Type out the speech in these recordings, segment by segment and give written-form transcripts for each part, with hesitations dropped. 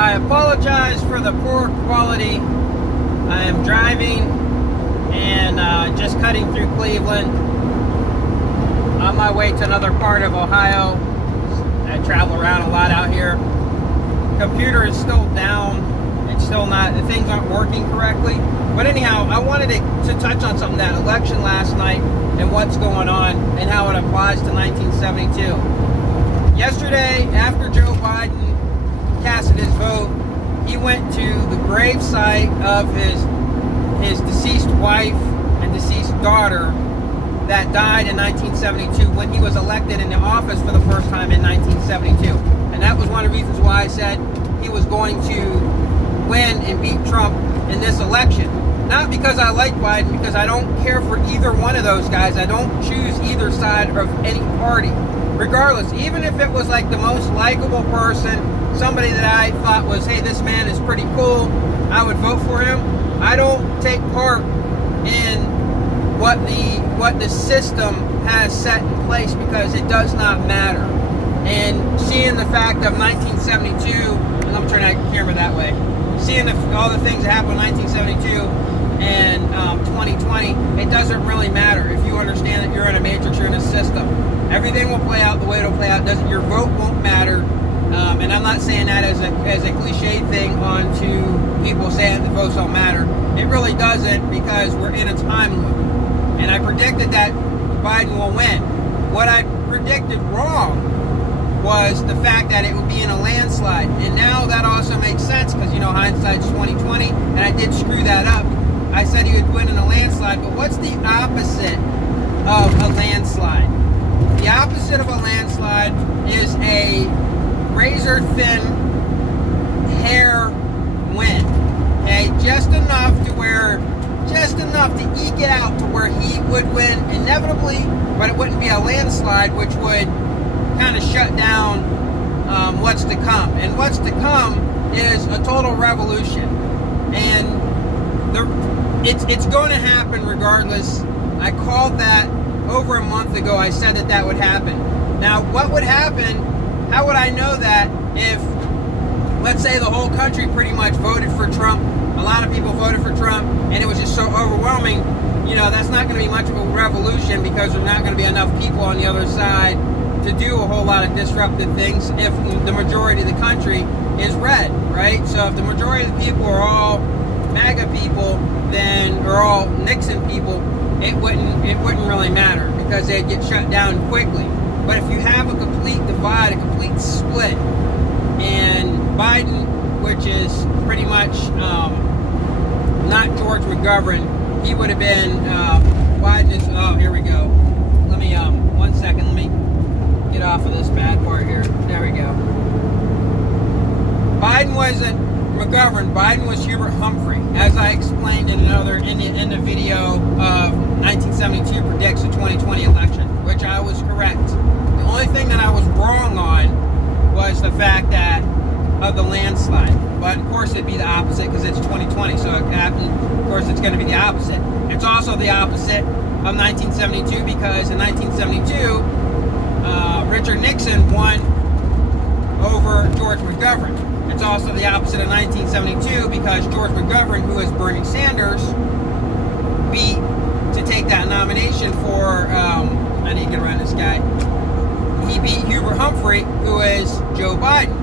I apologize for the poor quality. I am driving and just cutting through Cleveland on my way to another part of Ohio. I travel around a lot out here. Computer is still down. It's still not, the things aren't working correctly. But anyhow, I wanted to touch on something, that election last night and what's going on and how it applies to 1972. Yesterday, after Joe Biden casted his vote, he went to the gravesite of his deceased wife and deceased daughter that died in 1972 when he was elected into office for the first time in 1972. And that was one of the reasons why I said he was going to win and beat Trump in this election. Not because I like Biden, because I don't care for either one of those guys. I don't choose either side of any party. Regardless, even if it was like the most likable person, somebody that I thought was, hey, this man is pretty cool, I would vote for him. I don't take part in what the system has set in place because it does not matter. And seeing the fact of 1972, and I'm turning that camera that way, seeing all the things that happened in 1972 and 2020, it doesn't really matter if you understand that you're in a matrix, you're in a system. Everything will play out the way it'll play out. Your vote won't matter. And I'm not saying that as a cliche thing onto people saying the votes don't matter. It really doesn't, because we're in a time loop. And I predicted that Biden will win. What I predicted wrong was the fact that it would be in a landslide. And now that also makes sense because, hindsight's 2020, and I did screw that up. I said he would win in a landslide, but what's the opposite of a landslide? The opposite of a landslide is a razor-thin hair win. Okay, just enough to eke it out to where he would win inevitably, but it wouldn't be a landslide, which would kind of shut down what's to come. And what's to come is a total revolution. And it's going to happen regardless. I called that over a month ago. I said that would happen. Now, what would happen? How would I know that if, let's say, the whole country pretty much voted for Trump? A lot of people voted for Trump, and it was just so overwhelming. That's not going to be much of a revolution because there's not going to be enough people on the other side to do a whole lot of disruptive things if the majority of the country is red, right? So if the majority of the people are all MAGA people, or all Nixon people, it wouldn't really matter because they'd get shut down quickly. But if you have a complete divide, a complete split, and Biden, which is pretty much not George McGovern, he would have been, Biden is, oh, here we go. Let me, 1 second, let me get off of this bad part here. There we go. Biden wasn't McGovern, Biden was Hubert Humphrey, as I explained in the video of 1972 predicts the 2020 election, which I was correct. The only thing that I was wrong on was the fact that of the landslide. But of course it'd be the opposite because it's 2020, so of course it's going to be the opposite. It's also the opposite of 1972 because in 1972 Richard Nixon won over George McGovern. It's also the opposite of 1972 because George McGovern, who is Bernie Sanders, beat to take that nomination for, I need to get around this guy. He beat Hubert Humphrey, who is Joe Biden.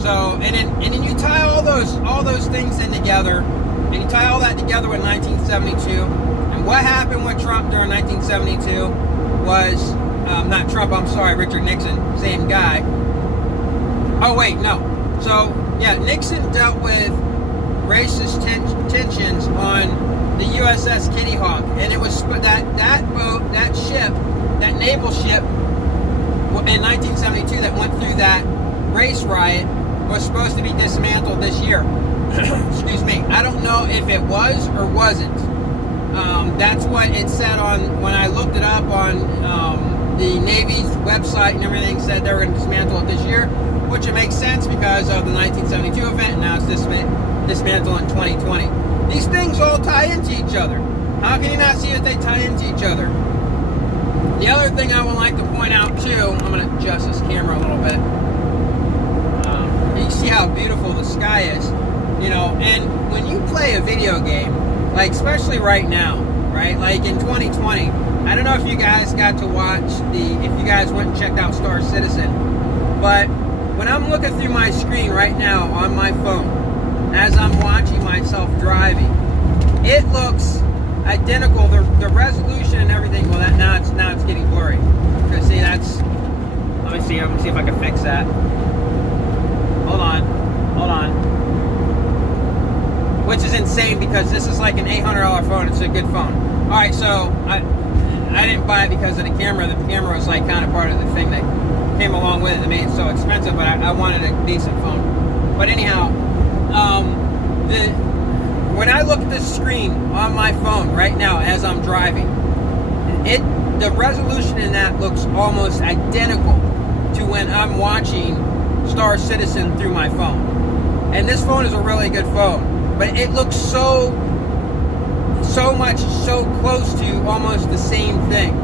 So, and then you tie all those things in together, and you tie all that together with 1972. And what happened with Trump during 1972 was, not Trump, I'm sorry, Richard Nixon, same guy. Oh wait, no. So, yeah, Nixon dealt with racist tensions on the USS Kitty Hawk, and it was that boat, that ship, that naval ship in 1972 that went through that race riot was supposed to be dismantled this year. Excuse me. I don't know if it was or wasn't. That's what it said on, when I looked it up on the Navy's website and everything, said they were going to dismantle it this year, which it makes sense because of the 1972 event, and now it's dismantled in 2020. These things all tie into each other. How can you not see that they tie into each other? The other thing I would like to point out too, I'm going to adjust this camera a little bit. You see how beautiful the sky is, you know. And when you play a video game, like especially right now, right, like in 2020, I don't know if you guys got to watch if you guys went and checked out Star Citizen, but when I'm looking through my screen right now on my phone, as I'm watching myself driving, it looks identical. The resolution and everything. Well, now it's getting blurry. Because see, let me see. I'm gonna see if I can fix that. Hold on. Which is insane because this is like an $800 phone. It's a good phone. All right, so I didn't buy it because of the camera. The camera was like kind of part of the thing that came along with it that made it so expensive. But I wanted a decent phone. But anyhow, when I look at the screen on my phone right now as I'm driving, the resolution in that looks almost identical to when I'm watching Star Citizen through my phone. And this phone is a really good phone, but it looks so close to almost the same thing.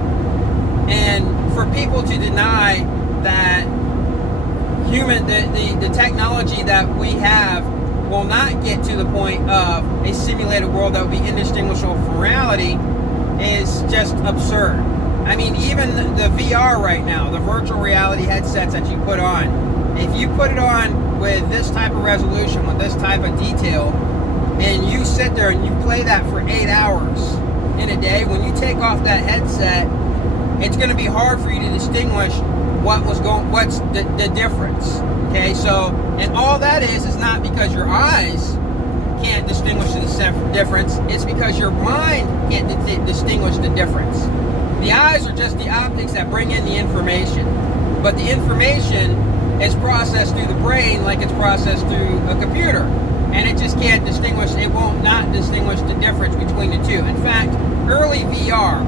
And for people to deny that the technology that we have will not get to the point of a simulated world that would be indistinguishable from reality is just absurd. I mean, even the VR right now, the virtual reality headsets that you put on, if you put it on with this type of resolution, with this type of detail, and you sit there and you play that for 8 hours in a day, when you take off that headset, it's going to be hard for you to distinguish what's the difference. Okay, so, and all that is not because your eyes can't distinguish the difference, it's because your mind can't distinguish the difference. The eyes are just the optics that bring in the information, but the information is processed through the brain like it's processed through a computer, and it just can't distinguish, it won't not distinguish the difference between the two. In fact, early VR,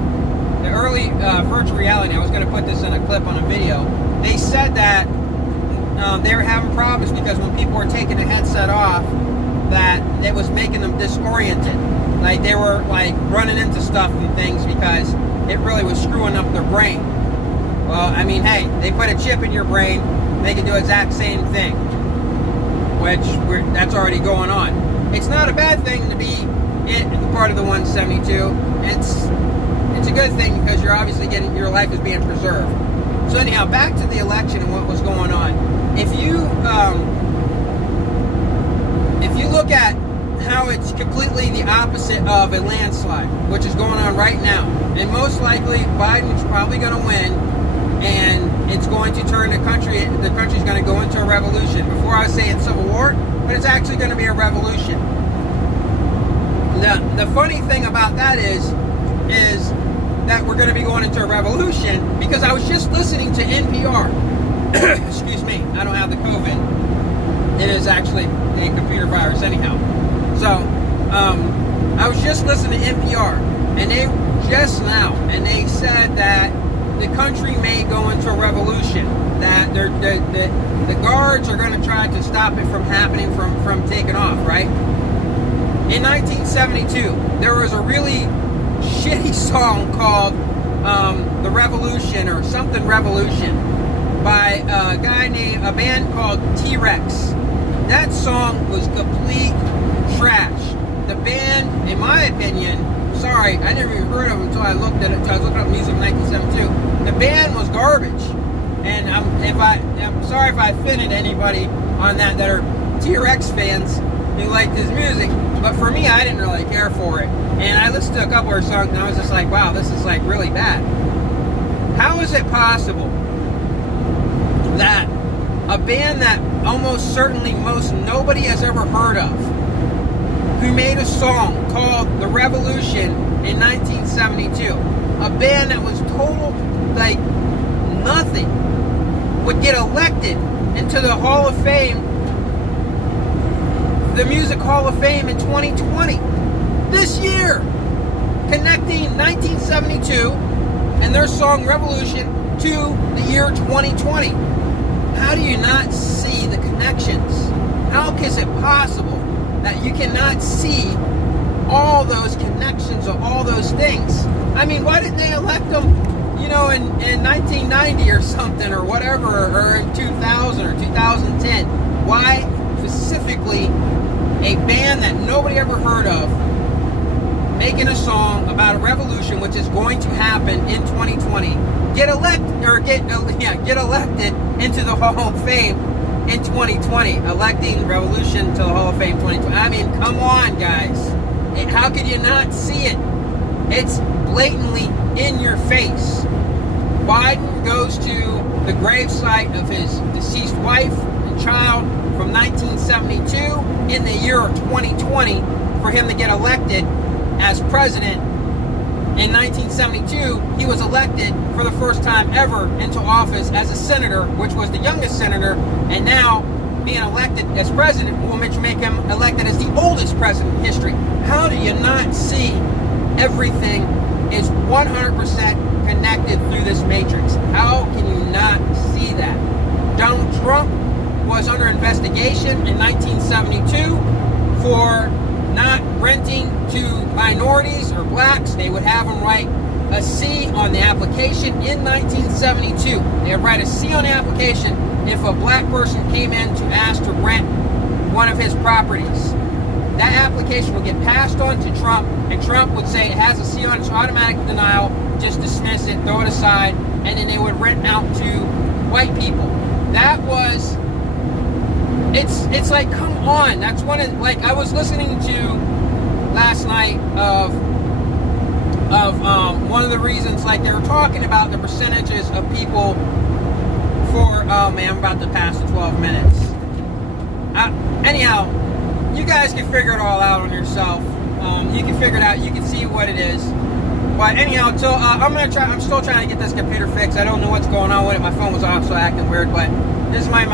the early virtual reality, I was going to put this in a clip on a video, they said that they were having problems because when people were taking the headset off, that it was making them disoriented. Like they were like running into stuff and things because it really was screwing up their brain. Well, I mean, hey, they put a chip in your brain, they can do the exact same thing, which that's already going on. It's not a bad thing to be part of the 172. It's a good thing because you're obviously your life is being preserved. So anyhow, back to the election and what was going on. If you look at how it's completely the opposite of a landslide, which is going on right now, and most likely Biden's probably going to win, and it's going to turn the country's going to go into a revolution. Before I was saying civil war, but it's actually going to be a revolution. The funny thing about that is that we're going to be going into a revolution because I was just listening to NPR. Excuse me, I don't have the COVID. It is actually a computer virus anyhow. So, I was just listening to NPR, and they said that the country may go into a revolution, that the guards are going to try to stop it from happening, from taking off, right? In 1972, there was a really shitty song called The Revolution or something Revolution by a band called T-Rex. That song was complete trash. The band, in my opinion, sorry, I never even heard of them until I looked at it. I was looking up music in 1972. The band was garbage, and I'm sorry if I offended anybody on that are T-Rex fans who liked his music. But for me, I didn't really care for it. And I listened to a couple of her songs, and I was just like, wow, this is like really bad. How is it possible that a band that almost certainly nobody has ever heard of, who made a song called The Revolution in 1972, a band that was total, like, nothing, would get elected into the Hall of Fame, the Music Hall of Fame in 2020, this year, connecting 1972 and their song Revolution to the year 2020. How do you not see the connections? How is it possible that you cannot see all those connections of all those things? I mean, why didn't they elect them, in 1990 or something or whatever, or in 2000 or 2010? Why specifically specifically a band that nobody ever heard of making a song about a revolution which is going to happen in 2020 get elected into the Hall of Fame in 2020, electing Revolution to the Hall of Fame 2020. I mean, come on, guys. How could you not see it? It's blatantly in your face. Biden goes to the gravesite of his deceased wife and child from 1972 in the year of 2020 for him to get elected as president. In 1972, he was elected for the first time ever into office as a senator, which was the youngest senator, and now being elected as president will make him elected as the oldest president in history. How do you not see everything is 100% connected through this matrix? How can you not see that? Donald Trump was under investigation in 1972 for not renting to minorities or blacks. They would have him write a C on the application in 1972. They would write a C on the application if a black person came in to ask to rent one of his properties. That application would get passed on to Trump, and Trump would say it has a C on it, it's automatic denial, just dismiss it, throw it aside, and then they would rent out to white people. That was, it's like, come on. That's one of, like, I was listening to last night of one of the reasons, like, they were talking about the percentages of people for, oh man, I'm about to pass the 12 minutes. Anyhow, you guys can figure it all out on yourself. You can figure it out. You can see what it is. But anyhow, so I'm still trying to get this computer fixed. I don't know what's going on with it. My phone was off, so acting weird. But this is my